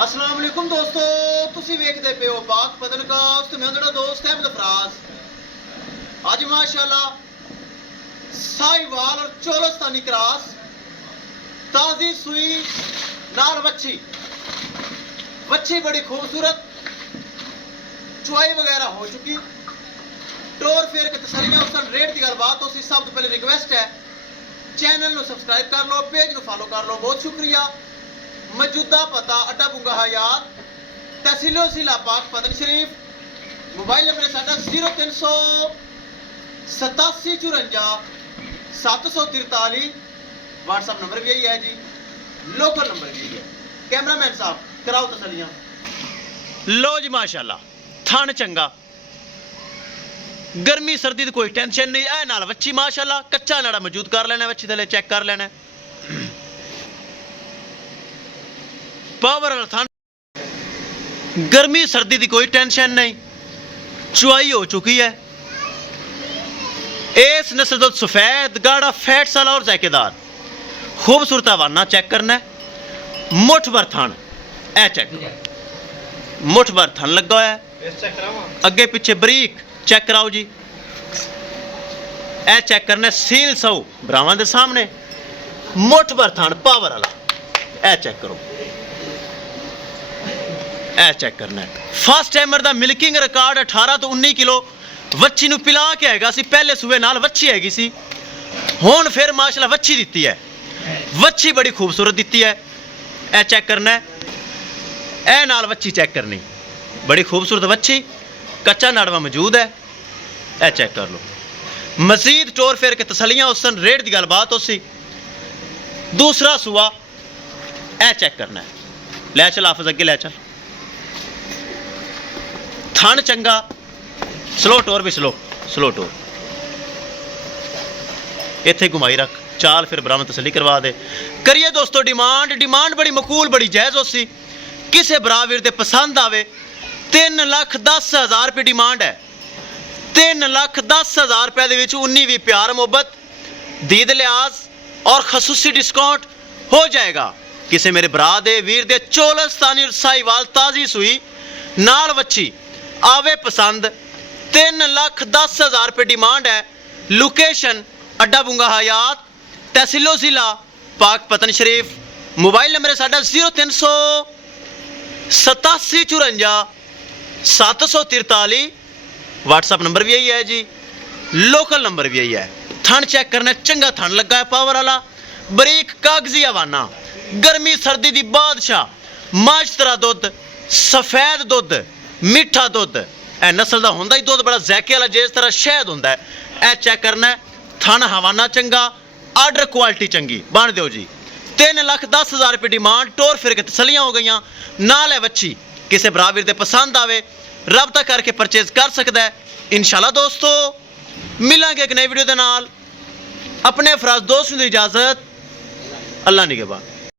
अस्सलाम वालेकुम दोस्तों, तुसी वेखदे पे हो पाक पतनकास्ट। मैं तेरा दोस्त अहमद फराज। आज माशाल्लाह साहिवाल और चोलस्तानी क्रॉस ताजी सुई नाल वच्छी बड़ी खूबसूरत चुआई वगैरह हो चुकी। टोर फेर के तसलियां उस रेट की गलबात उसी सब तो पहले रिक्वेस्ट है चैनल को सब्सक्राइब कर लो, पेज को फॉलो कर लो, बहुत शुक्रिया। मौजूदा पता अड्डा बुंगा हयात तहसीलो जिला पाक पतन शरीफ। मोबाइल नंबर साडा 038754 व्हाट्सएप नंबर भी यही है जी, लोकल नंबर भी यही है। कैमरामैन साहब कराओ तसलियां। लो जी माशाल्लाह थन चंगा, गर्मी सर्दी की कोई टेंशन नहीं। ए नाल वच्छी माशाल्लाह कच्चा नाड़ा मौजूद कर लेना, वच्छी थले चेक कर लेना। पावर वाला थन, गर्मी सर्दी की कोई टेंशन नहीं, चुआई हो चुकी है। इस नस्ल तो सफेद गाढ़ा फैट साला और जायकेदार खूबसूरत हवाना चेक करना है। मुठ भर थन ए चेक, मुठ भर थन लगा है, अगे पिछे बरीक चेक कराओ जी। ए चेक करना सील सौ भरावां दे सामने, मुठ भर थन पावर वाला। ए चेक करो, ए चेक करना है। फर्स्ट टाइमर दा मिल्किंग रिकॉर्ड 18 तो 19 किलो वच्छी नूं पिला के आएगा सी। पहले सूबे नाल वच्छी हैगी सी, हुण फिर माशाल्लाह वच्छी दित्ती है। वच्छी बड़ी खूबसूरत दित्ती है। ए चेक करना है, ए नाल वच्छी चेक करनी, बड़ी खूबसूरत वच्छी, कच्चा नाड़वा मौजूद है। ए चेक कर लो। मजीद टोर फेर के तसलियां उस रेट की गलबात उसी। दूसरा सुआ ए चेक करना है। लै चल हाफिज अगे लै चल। थन चंगा, स्लो टोर भी स्लो टोर, इत्थे घुमाई रख, चाल फिर बरामद तसली करवा दे। करिए दोस्तों डिमांड बड़ी मकूल बड़ी जायज़ होसी। किसे बरावीर दे पसंद आवे 3,10,000 रुपये डिमांड है। 3,10,000 रुपये दे विच 19-20 प्यार मोहब्बत दीद लिहाज और खसूसी डिस्काउंट हो जाएगा। किसे मेरे बरा दे वीर दे चोलस्तानी और साहिवाल ताजी सुई नाल वच्छी आवे पसंद। 3,10,000 रुपये डिमांड है। लोकेशन अड्डा बुंगा हयात तहसीलो जिला पाक पतन शरीफ। मोबाइल नंबर है साडा 038754 743। व्हाट्सएप नंबर भी यही है जी, लोकल नंबर भी यही है। थन चेक करना, चंगा थन लगा है पावर वाला, बरीक कागजी हवाना, गर्मी सर्दी दी बादशाह, माजतरा दुध, सफेद दुध, मिठा दुध। ए नस्ल का होंदा ही दुध बड़ा जैके वाला, जिस तरह शहद होंदा है। ए चेक करना है, थन हवाना चंगा, आर्डर क्वालिटी चंगी, बन दो जी। 3,10,000 रुपये डिमांड। टोर फिर के तसलियां हो गई नाल है वच्छी। किसे बरावीर दे पसंद आवे रब्ता करके परचेज कर सकता है। इंशाल्लाह दोस्तों मिलांगे एक नई वीडियो दे नाल। अपने अफराज दोस्त की इजाजत, अल्लाह निगहबान।